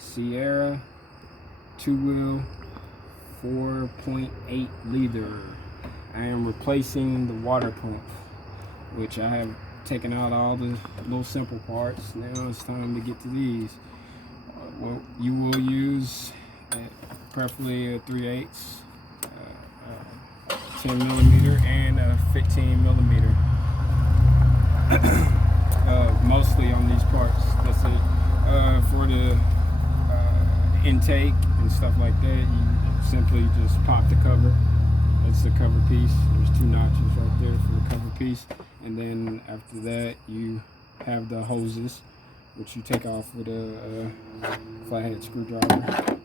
Sierra 2-wheel 4.8 liter. I am replacing the water pump, which I have taken out all the little simple parts. Now it's time to get to these. Well, you will use preferably a 3/8, 10 millimeter and a 15 millimeter. Mostly on these parts. That's it. For the intake and stuff like that, you simply just pop the cover. That's the cover piece. There's 2 notches right there for the cover piece, and then after that you have the hoses, which you take off with a flathead screwdriver,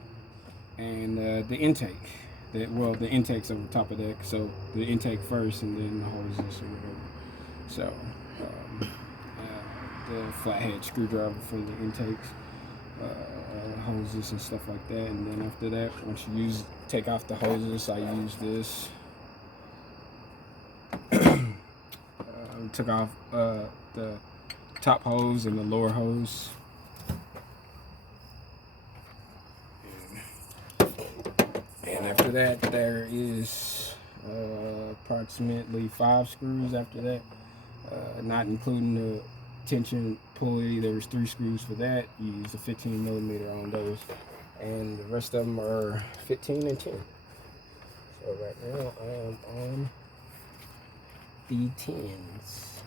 and the intake. The intake's over top of that, so the intake first, and then the hoses or whatever. So the flathead screwdriver for the intakes, hoses and stuff like that, and then after that, once you take off the hoses, I use this. Took off the top hose and the lower hose. And after that, there is approximately 5 screws after that, not including the tension pulley. There's 3 screws for that. You use a 15 millimeter on those, and the rest of them are 15 and 10. So right now I am on the 10s.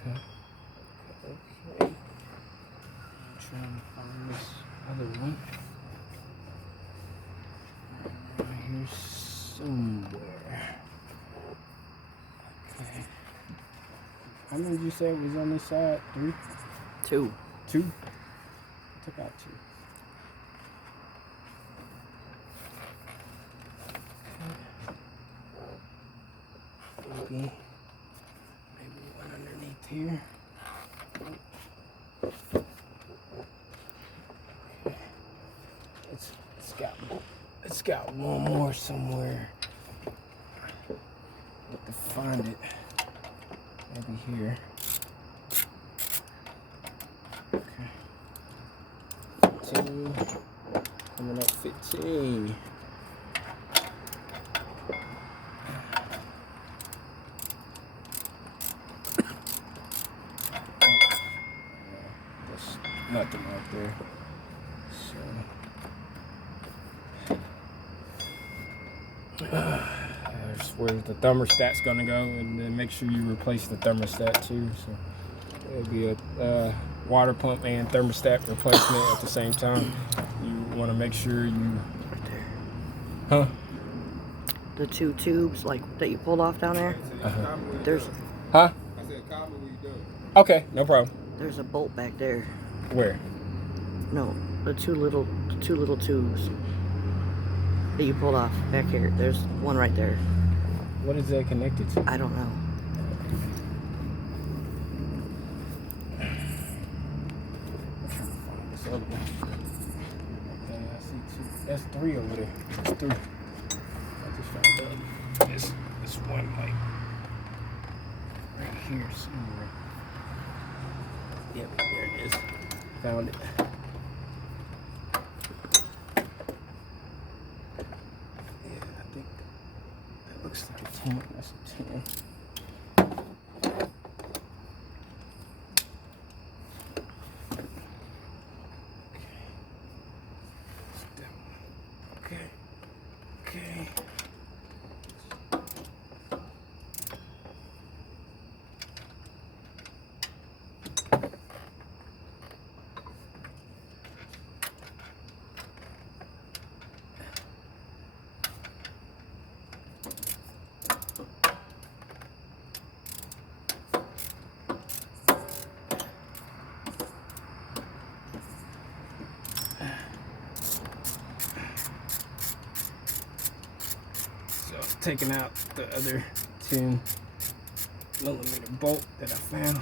Okay. I'm trying to find this other one. Right here somewhere. Okay. How many did you say was on this side? 3? 2. 2? I took out 2. Maybe one underneath here. Okay. It's got one more somewhere. Have to find it. Maybe here. Okay. 15. Coming up 15. There's nothing right there. So there's where the thermostat's gonna go, and then make sure you replace the thermostat too. So it'll be a water pump and thermostat replacement at the same time. You want to make sure you, huh? The 2 tubes like that you pulled off down there. There's, huh? I said, call me when you do. Okay, no problem. there's a bolt back there. Where? No, the two little tubes that you pulled off back here. There's one right there. What is that connected to? I don't know. This other one. Okay, I see 2. That's 3 over there. That's 3. I just found out. This one like right here somewhere. Yep, there it is. Found it. Yeah, I think that looks like a 10. That's a 10. Okay. Taking out the other 10 millimeter bolt that I found.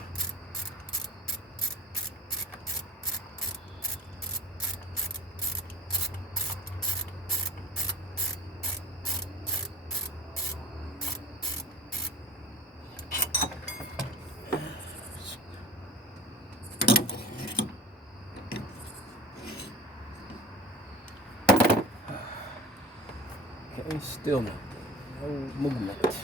And still nothing. No movement. 1,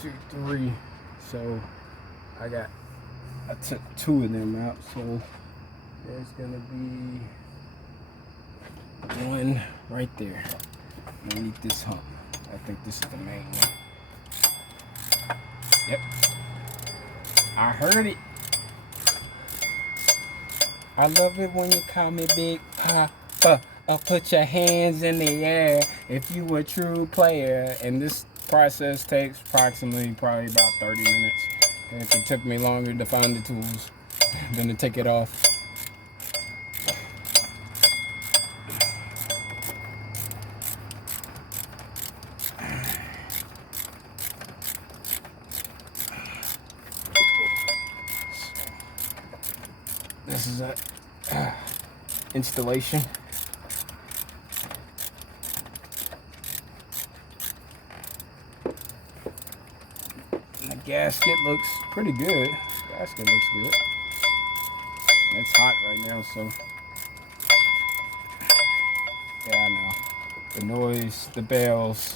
2, 3. So I took 2 of them out. So there's gonna be 1 right there underneath this hump. I think this is the main one. Yep. I heard it. I love it when you call me Big Papa. Put your hands in the air if you a true player. And this process takes approximately probably about 30 minutes. And it took me longer to find the tools than to take it off. This is a installation. And the gasket looks pretty good. Gasket looks good. It's hot right now, so yeah, I know. The noise, the bells.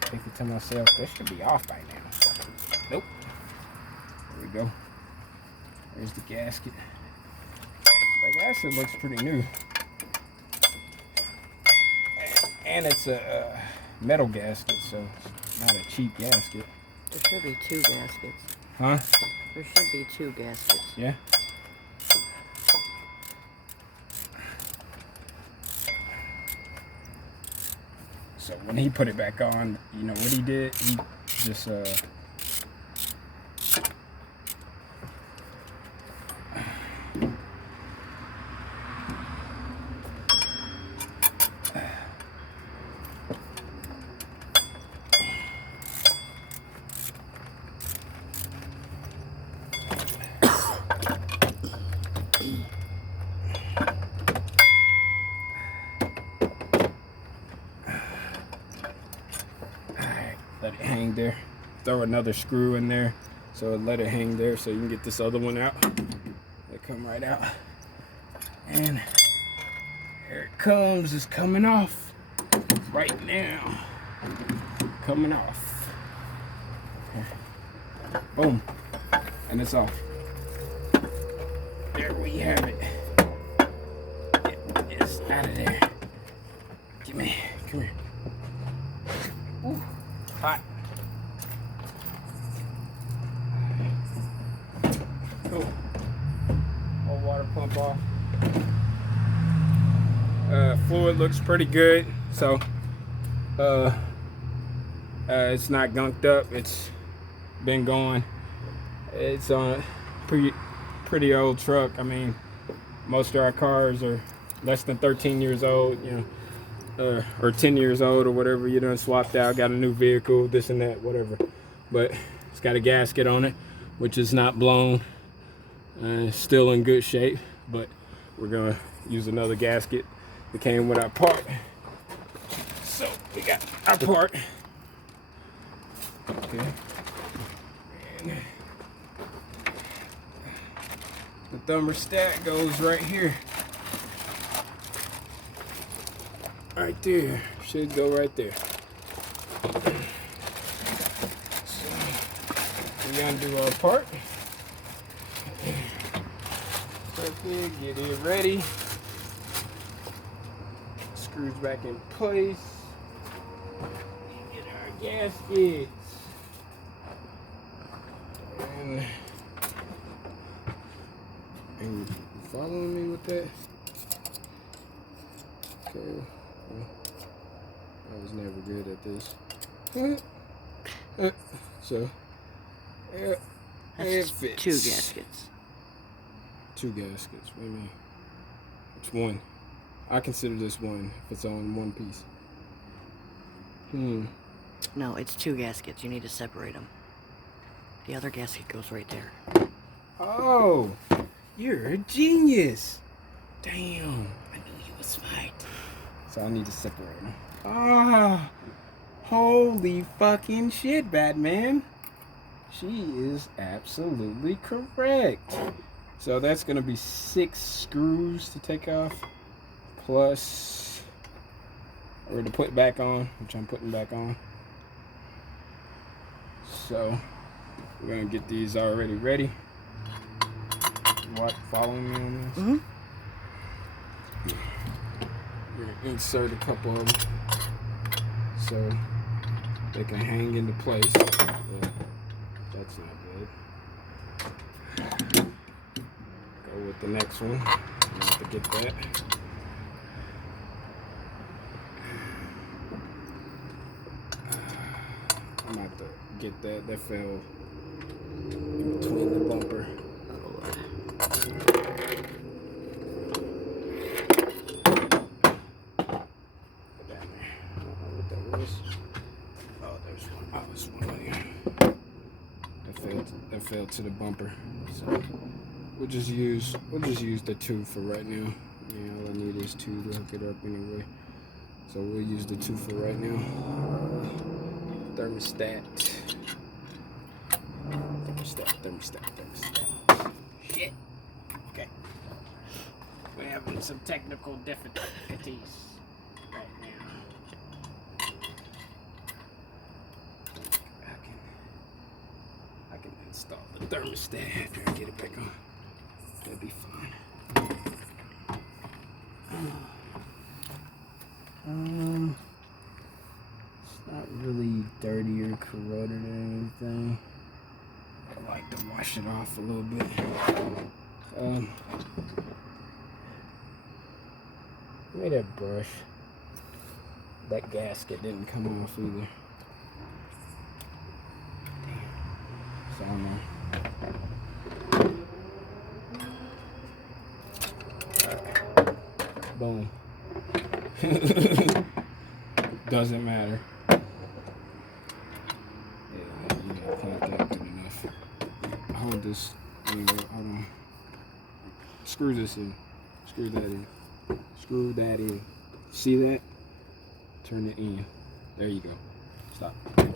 Thinking to myself, this should be off by now. Nope. There we go. There's the gasket. The gasket looks pretty new. And it's a metal gasket, so it's not a cheap gasket. There should be 2 gaskets. Huh? There should be 2 gaskets. Yeah. So when he put it back on, you know what he did? He just let it hang there. Throw another screw in there, so let it hang there so you can get this other one out. It come right out, and there it comes. It's coming off right now. Coming off. Okay. Boom, and it's off. There we have it. It's out of there. Come here. Ooh. Hot. Cool. Whole water pump off. Fluid looks pretty good. So it's not gunked up. It's been going. It's on a pretty old truck. I mean, most of our cars are less than 13 years old, you know. Or 10 years old or whatever, you done swapped out, got a new vehicle, this and that, whatever. But it's got a gasket on it, which is not blown. Still in good shape, but we're gonna use another gasket that came with our part. So we got our part. Okay. And the thermostat goes right here. Right there, should go right there. So we're gonna do our part. Perfect, get it ready. Screws back in place. Get our gaskets. And you following me with that? Okay. I was never good at this. So, That's it just fits. 2 gaskets. 2 gaskets. What do you mean? It's 1. I consider this 1 if it's on 1 piece. No, it's 2 gaskets. You need to separate them. The other gasket goes right there. Oh, you're a genius. Damn, I knew you were smart. So I need to separate them. Ah, holy fucking shit, Batman. She is absolutely correct. So that's going to be 6 screws to take off, plus, or to put back on, which I'm putting back on. So we're going to get these already ready. What, following me on this? Mm-hmm. We're going to insert a couple of them so they can hang into place. That's not good. Go with the next one. You have to get that. I'm gonna have to get that. That fell in between the bumper. Put that in there. I don't know what that was. Oh, there's one. Oh, there's one right here. That failed to the bumper. So we'll just use the 2 for right now. Yeah, all I need is 2 to hook it up anyway. So we'll use the 2 for right now. Thermostat. Shit. Okay. We're having some technical difficulties right now. I can install the thermostat after I get it back on. That'd be fine. It's not really dirty or corroded or anything. I like to wash it off a little bit. Give me that brush. That gasket didn't come off either. Damn. It's on there. Boom. Doesn't matter. Yeah, clock that good enough. Hold this. Hold on. Screw this in. Screw that in. Screw that in. See that? Turn it in. There you go. Stop. Thank you.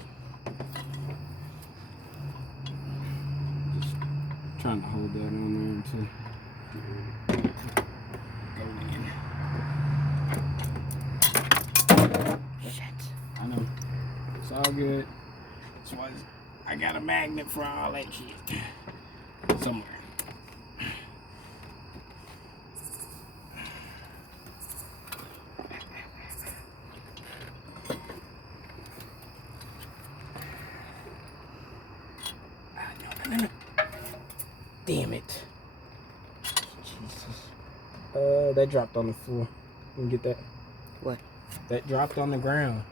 Just trying to hold that on there until go in. I know. It's all good. That's why I got a magnet for all that shit. Somewhere. No. Damn it. Jesus. That dropped on the floor. You can get that? What? That dropped on the ground.